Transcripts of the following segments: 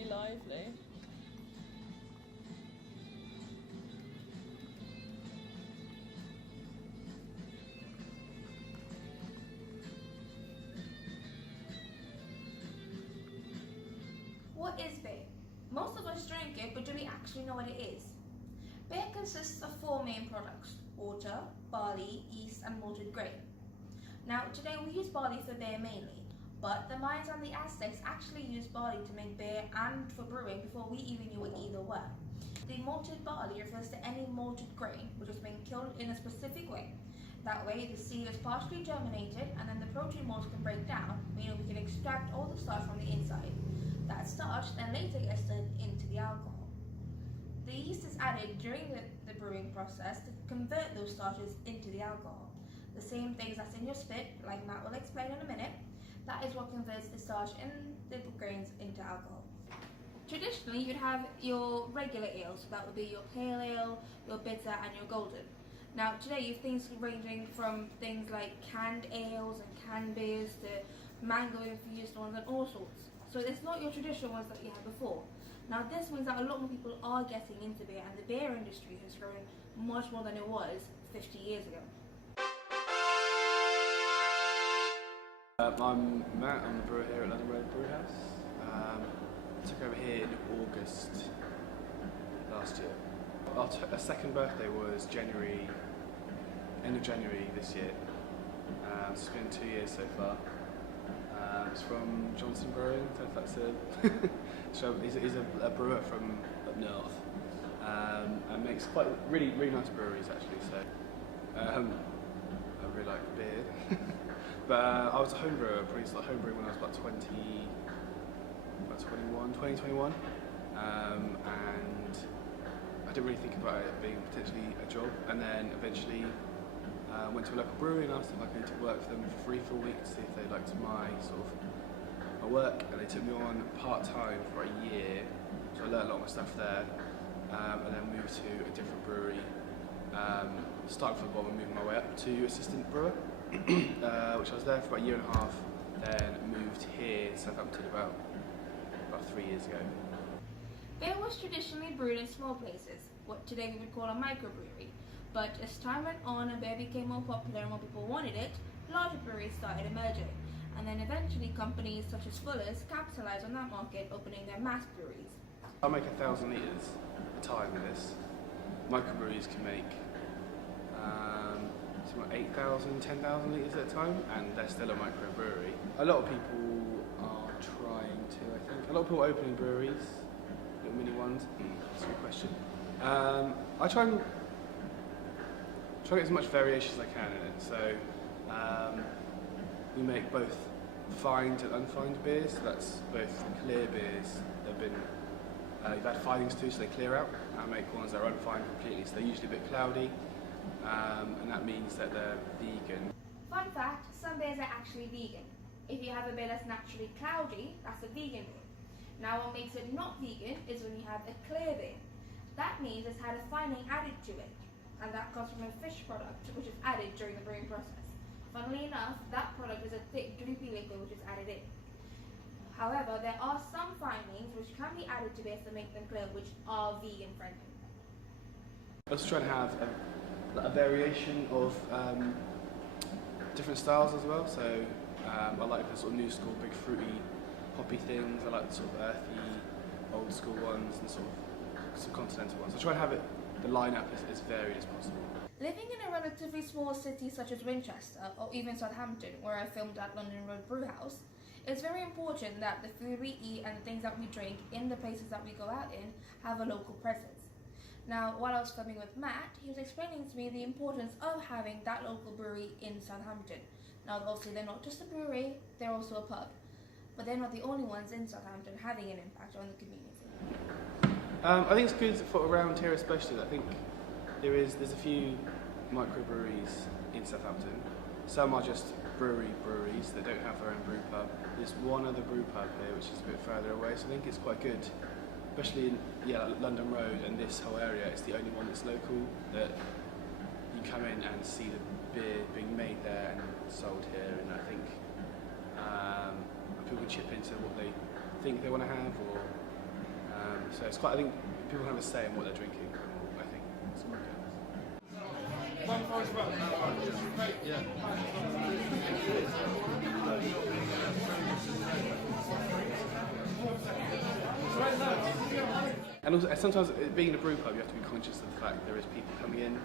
really lively. What is beer? Most of us drink it, but do we actually know what it is? Beer consists of four main products: water, barley, yeast, and malted grain. Now, today we use barley for beer mainly, but the Mayans and the Aztecs actually used barley to make beer and for brewing before we even knew what either were. The malted barley refers to any malted grain which has been killed in a specific way. That way, the seed is partially germinated and then the protein mold can break down, meaning we can extract all the starch from the inside. That starch then later gets turned into the alcohol. The yeast is added during the brewing process to convert those starches into the alcohol. The same things that's in your spit, like Matt will explain in a minute, that is what converts the starch in the grains into alcohol. Traditionally, you'd have your regular ales, so that would be your pale ale, your bitter, and your golden. Now, today you have things ranging from things like canned ales and canned beers to mango-infused ones and all sorts. So it's not your traditional ones that you had before. Now, this means that a lot more people are getting into beer, and the beer industry has grown much more than it was 50 years ago. I'm Matt, I'm the brewer here at London Road Brewhouse. I took over here in August last year. Our second birthday was end of January this year. It's been 2 years so far. It's from Johnson Brewing, so if that's so he's a brewer from up north, and makes quite really nice breweries actually. So I really like beer. But I was a home brewer, probably started home brewing when I was about 2021, and I didn't really think about it being potentially a job, and then eventually went to a local brewery and asked if I could work for them for free for a week to see if they liked my work, and they took me on part-time for a year, so I learned a lot of my stuff there, and then moved to a different brewery, started from the bottom and moved my way up to assistant brewer, which I was there for about a year and a half, then moved here in Southampton about 3 years ago. Beer was traditionally brewed in small places, what today we would call a microbrewery. But as time went on and beer became more popular and more people wanted it, larger breweries started emerging. And then eventually companies such as Fuller's capitalised on that market, opening their mass breweries. I make 1,000 litres a time with this. Microbreweries can make something like 8,000, 10,000 litres at a time, and they're still a microbrewery. A lot of people are trying to, I think. A lot of people are opening breweries, little mini ones. That's a good question. I try and get as much variation as I can in it. So we make both fined and unfined beers. So that's both clear beers. They've been you've had findings too, so they clear out. I make ones that are unfined completely, so they're usually a bit cloudy, and that means that they're vegan. Fun fact, some beers are actually vegan. If you have a beer that's naturally cloudy, that's a vegan beer. Now what makes it not vegan is when you have a clear beer. That means it's had a fining added to it, and that comes from a fish product which is added during the brewing process. Funnily enough, that product is a thick, droopy liquid which is added in. However, there are some findings which can be added to beers to make them clear, which are vegan friendly. I also try to have a variation of different styles as well. So I like the sort of new school, big fruity, hoppy things. I like the sort of earthy, old school ones, and sort of some continental ones. I try and have the lineup as varied as possible. Living in a relatively small city such as Winchester or even Southampton, where I filmed at London Road Brewhouse, it's very important that the food we eat and the things that we drink in the places that we go out in have a local presence. Now, while I was filming with Matt, he was explaining to me the importance of having that local brewery in Southampton. Now, obviously, they're not just a brewery, they're also a pub. But they're not the only ones in Southampton having an impact on the community. I think it's good for around here especially. I think there's a few microbreweries in Southampton. Some are just breweries that don't have their own brew pub. There's one other brew pub here which is a bit further away, so I think it's quite good. Especially in London Road and this whole area, it's the only one that's local, that you come in and see the beer being made there and sold here, and I think people can chip into what they think they want to have, or So it's quite, I think people have a say in what they're drinking. I think it's quite good. And also, sometimes being in a brew pub, you have to be conscious of the fact there is people coming in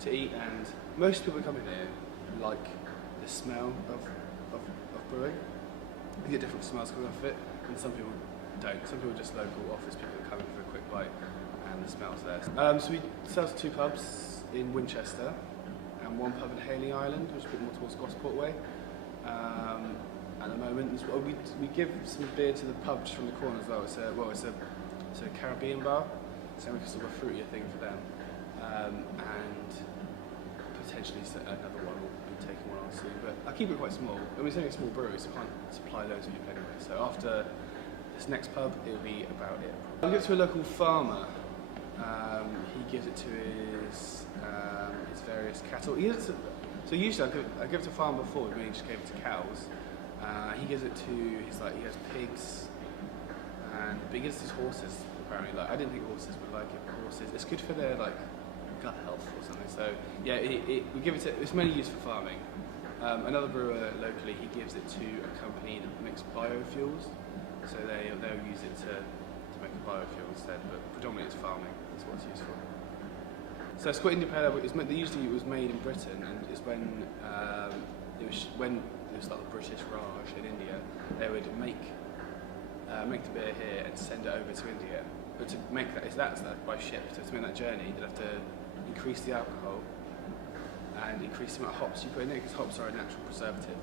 to eat, and most people who come in here like the smell of brewing. You get different smells coming off of it, and some people don't. Some people are just local office people that come in for a quick bite, and the smell's there. So we sell to 2 pubs in Winchester, and 1 pub in Hayling Island, which is a bit more towards Gosport way. At the moment, we give some beer to the pub just from the corner as well. It's a Caribbean bar, so it's sort of a fruitier thing for them, and potentially another one will be taking one on soon. But I keep it quite small. I mean, it's only a small brewery, so I can't supply loads of people anyway. So after this next pub, it'll be about it. I'll give it to a local farmer. He gives it to his various cattle. So usually I give it to a farmer before. We mainly just gave it to cows. He gives it to he has pigs, and but he gives it to his horses. Apparently, I didn't think horses would like it. But horses, it's good for their gut health or something. So yeah, we give it to. It's mainly used for farming. Another brewer locally, he gives it to a company that makes biofuels. So they'll use it to make a biofuel instead. But predominantly it's farming. That's what it's used for. So Scotch India Pale Ale, usually it was made in Britain, and it's when it was like the British Raj in India, they would make the beer here and send it over to India. But to make that's by ship. So to make that journey, they'd have to increase the alcohol and increase the amount of hops you put in it, because hops are a natural preservative.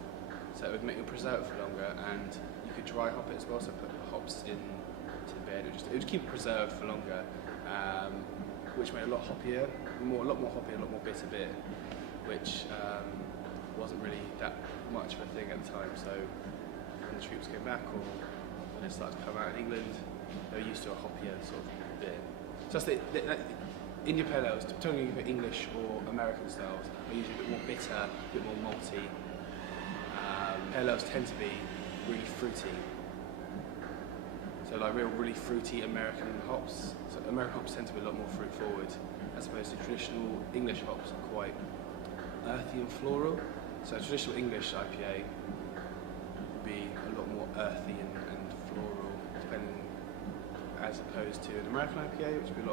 So it would make it preserve for longer, and you could dry hop it as well. So put hops into the beer, and it would keep it preserved for longer. Which made it a lot hoppier, a lot more hoppy, a lot more bitter beer, which wasn't really that much of a thing at the time. So when the troops came back, or when it started to come out in England, they were used to a hoppier sort of beer. So that's India Pale Ales, depending on English or American styles, are usually a bit more bitter, a bit more malty. Pale Ales tend to be really fruity. So really fruity American hops. So American hops tend to be a lot more fruit forward, as opposed to traditional English hops are quite earthy and floral. So a traditional English IPA would be a lot more earthy and floral, as opposed to an American IPA, which would be a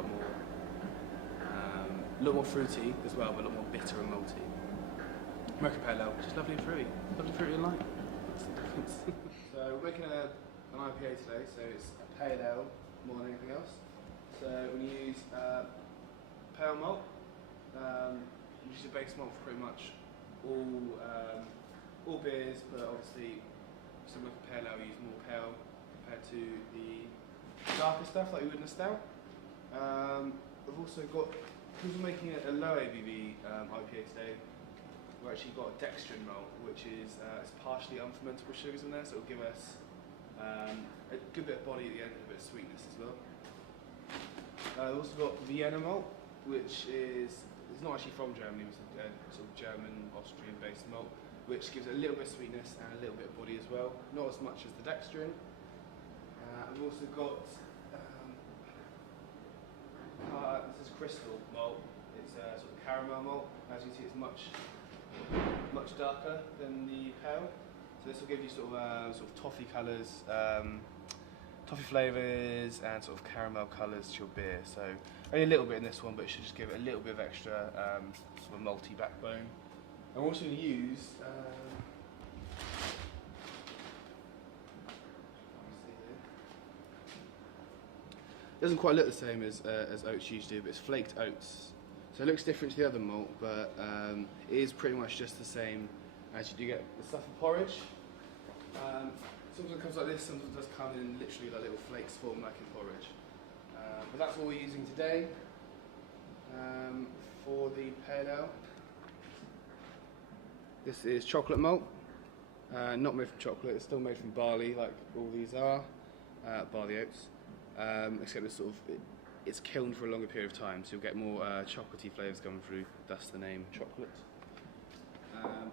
lot more fruity as well, but a lot more bitter and malty. American Pale Ale, just lovely and fruity and light. That's the difference. So we're making an IPA today, so it's a pale ale more than anything else. So we use pale malt, which is a base malt for pretty much all beers, but obviously similar to pale ale, we use more pale compared to the darker stuff like we would in a stout. We've also got, because we're making a low ABV IPA today, we've actually got a dextrin malt, which is it's partially unfermentable sugars in there, so it'll give us a good bit of body at the end and a bit of sweetness as well. We've also got Vienna malt, which is not actually from Germany, it's a sort of German, Austrian-based malt, which gives it a little bit of sweetness and a little bit of body as well. Not as much as the dextrin. We've also got this is crystal malt. It's a sort of caramel malt. As you can see, it's much darker than the pale. So this will give you sort of toffee colours, toffee flavours, and sort of caramel colours to your beer. So only a little bit in this one, but it should just give it a little bit of extra sort of malty backbone. And we're also going to use it doesn't quite look the same as oats usually do, but it's flaked oats. So it looks different to the other malt, but it is pretty much just the same as you do get the stuff for porridge. Sometimes it comes like this, sometimes it does come in literally like little flakes form like in porridge. But that's what we're using today for the pale ale. This is chocolate malt, not made from chocolate, it's still made from barley like all these are, barley oats. Except it's kilned for a longer period of time, so you'll get more chocolatey flavours coming through, thus the name chocolate. And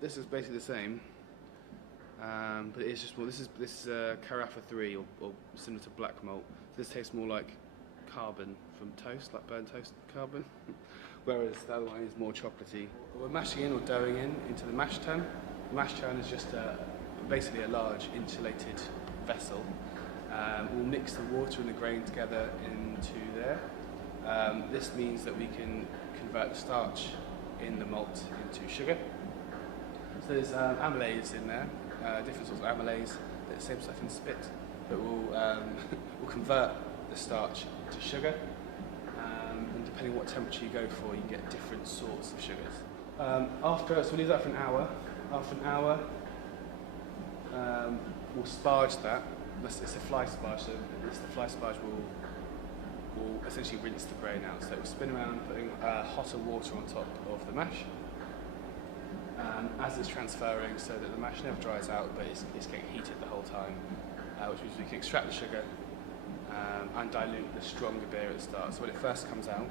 this is basically the same, but it is just more. This is Carafa 3 or similar to black malt. This tastes more like carbon from toast, like burnt toast carbon, whereas the other one is more chocolatey. We're mashing in or doughing into the mash tun. The mash tun is just basically a large insulated vessel. We'll mix the water and the grain together into there. This means that we can convert the starch in the malt into sugar. So there's amylase in there, different sorts of amylase, the same stuff in spit, but will convert the starch to sugar. And depending on what temperature you go for, you get different sorts of sugars. So we leave that for an hour. After an hour, we'll sparge that. It's a fly sparge, so the fly sparge will essentially rinse the grain out. So it will spin around, putting hotter water on top of the mash as it's transferring, so that the mash never dries out, but it's getting heated the whole time, which means we can extract the sugar and dilute the stronger beer at the start. So when it first comes out,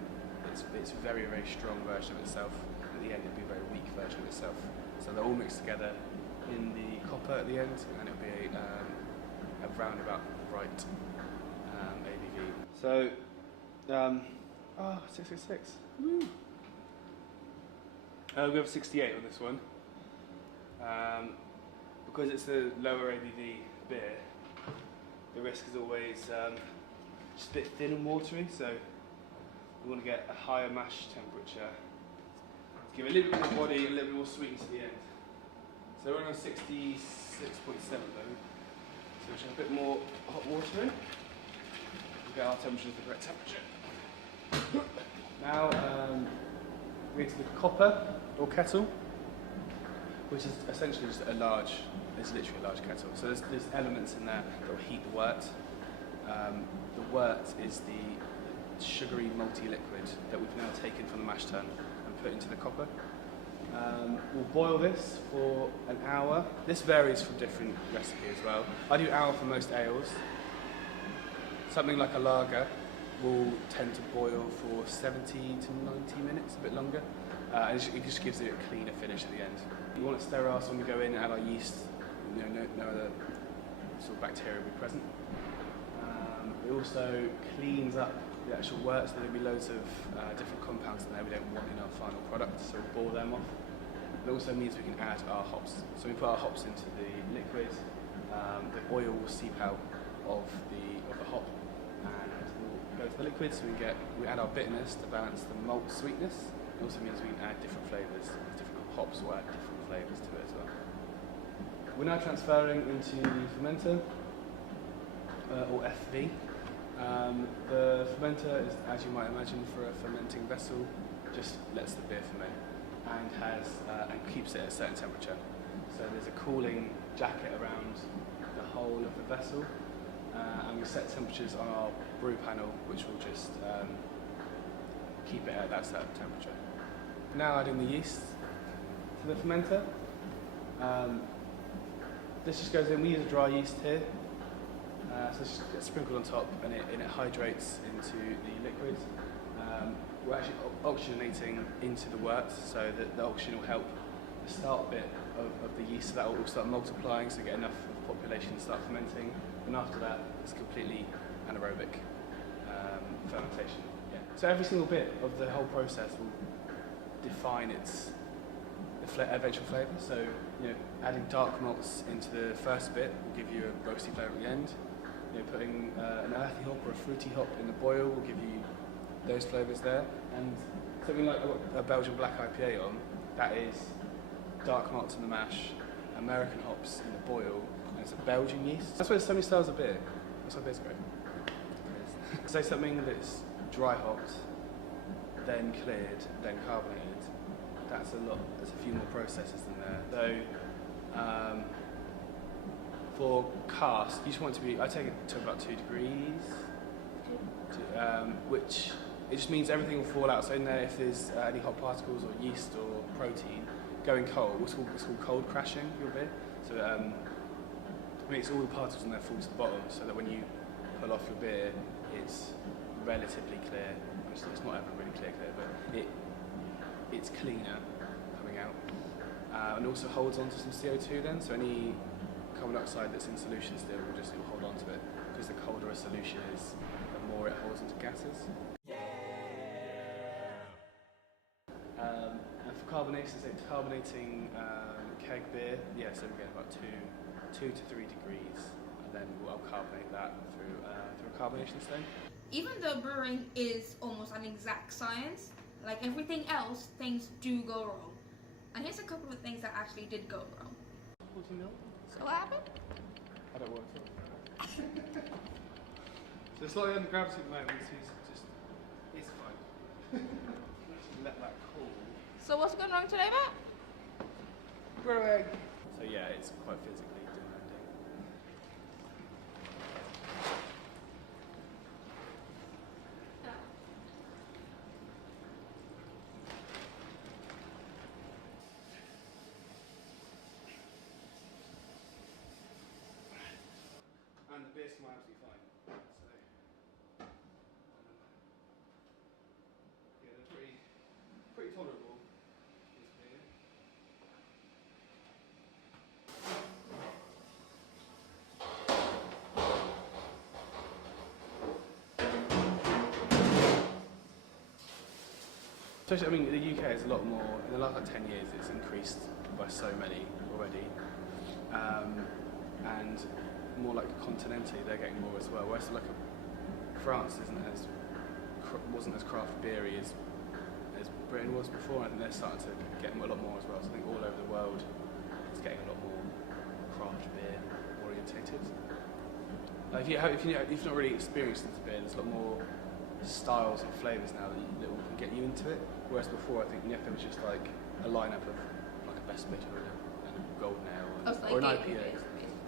it's a very, very strong version of itself. At the end, it'll be a very weak version of itself. So they're all mixed together in the copper at the end, and it'll be a roundabout right ABV. So, 666. Woo! We have 68 on this one. Because it's a lower ABV beer, the risk is always just a bit thin and watery, so we want to get a higher mash temperature to give it a little bit more body and a little bit more sweetness at the end. So we're on 66.7 though, so we should have a bit more hot water in. We'll get our temperature to the correct temperature. Now we're into the copper or kettle, which is essentially just it's literally a large kettle. So there's elements in there that will heat the wort. The wort is the sugary malty liquid that we've now taken from the mash tun and put into the copper. We'll boil this for an hour. This varies from different recipe as well. I do hour for most ales. Something like a lager will tend to boil for 70 to 90 minutes, a bit longer. And it just gives it a cleaner finish at the end. We want it sterile, so when we go in and add our yeast, no other sort of bacteria will be present. It also cleans up the actual wort, so there'll be loads of different compounds in there we don't want in our final product, so we'll boil them off. It also means we can add our hops. So we put our hops into the liquid, the oil will seep out of the hop, and we'll go to the liquid, so we add our bitterness to balance the malt sweetness. It also means we can add different flavours. Different hops will add different flavours to it as well. We're now transferring into the fermenter, or FV. The fermenter is, as you might imagine, for a fermenting vessel, just lets the beer ferment and keeps it at a certain temperature. So there's a cooling jacket around the whole of the vessel, and we set temperatures on our brew panel, which will just keep it at that certain temperature. Now adding the yeast to the fermenter. This just goes in. We use a dry yeast here. So this just gets sprinkled on top, and it hydrates into the liquid. We're actually oxygenating into the wort, so that the oxygen will help the start bit of the yeast, so that will start multiplying, so get enough of the population to start fermenting. And after that, it's completely anaerobic fermentation. Yeah. So every single bit of the whole process will define the eventual flavour. So adding dark malts into the first bit will give you a roasty flavour at the end. Putting an earthy hop or a fruity hop in the boil will give you those flavours there. And something like a Belgian black IPA on, that is dark malts in the mash, American hops in the boil, and it's a Belgian yeast. That's why there's so many styles of beer. That's why beer's great. Say something that's dry hopped, then cleared, then carbonated. That's a lot. There's a few more processes in there. So for cask, you just want it to be, I take it to about 2 degrees, which it just means everything will fall out. So in there, if there's any hot particles or yeast or protein going cold, it's called cold crashing your beer. So it makes all the particles in there fall to the bottom, so that when you pull off your beer, it's relatively clear. It's not ever really clear, but it's cleaner coming out, and also holds on to some CO2 then. So any carbon dioxide that's in solution still will just hold on to it, because the colder a solution is, the more it holds into gases. And for carbonation, so carbonating keg beer, yeah, so we're getting about 2 to 3 degrees, and then I'll carbonate that through a carbonation stone. Even though brewing is almost an exact science, like everything else, things do go wrong. And here's a couple of things that actually did go wrong. 40 mil? So what happened? I don't want to. So slightly under gravity at the moment, so it's fine. Just let that cool. So what's going wrong today, Matt? Brewing! So yeah, it's quite physically demanding. And the beer's come out absolutely fine. So, yeah, they're pretty tolerable. This beer. Especially, I mean, the UK is a lot more. In the last 10 years, it's increased by so many already, and more like continentally, they're getting more as well. Whereas like France wasn't as craft beery as Britain was before. I think they're starting to get a lot more as well. So I think all over the world, it's getting a lot more craft beer orientated. Like if you've not really experienced into beer, there's a lot more styles and flavours now that can get you into it. Whereas before, I think there was just like a lineup of like a best bitter and a golden ale or an IPA.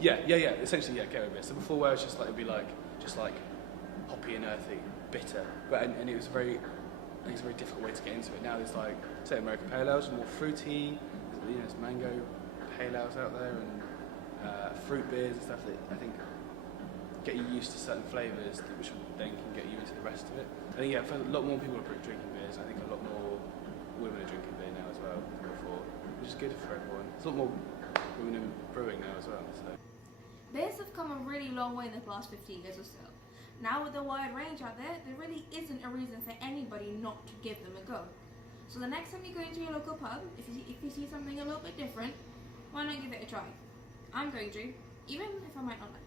Yeah. Essentially, gateway beer. So before, where it was just like it'd be like just like hoppy and earthy, bitter, but and it was a very difficult way to get into it. Now there's like say American pale ales, more fruity. There's mango pale ales out there and fruit beers and stuff that I think get you used to certain flavours, which then can get you into the rest of it. I think for a lot more people are drinking beers. I think a lot more women are drinking beer now as well than before, which is good for everyone. There's a lot more women in brewing now as well. So. Beers have come a really long way in the past 50 years or so. Now with the wide range out there, there really isn't a reason for anybody not to give them a go. So the next time you go into your local pub, if you see something a little bit different, why not give it a try? I'm going to, even if I might not like it.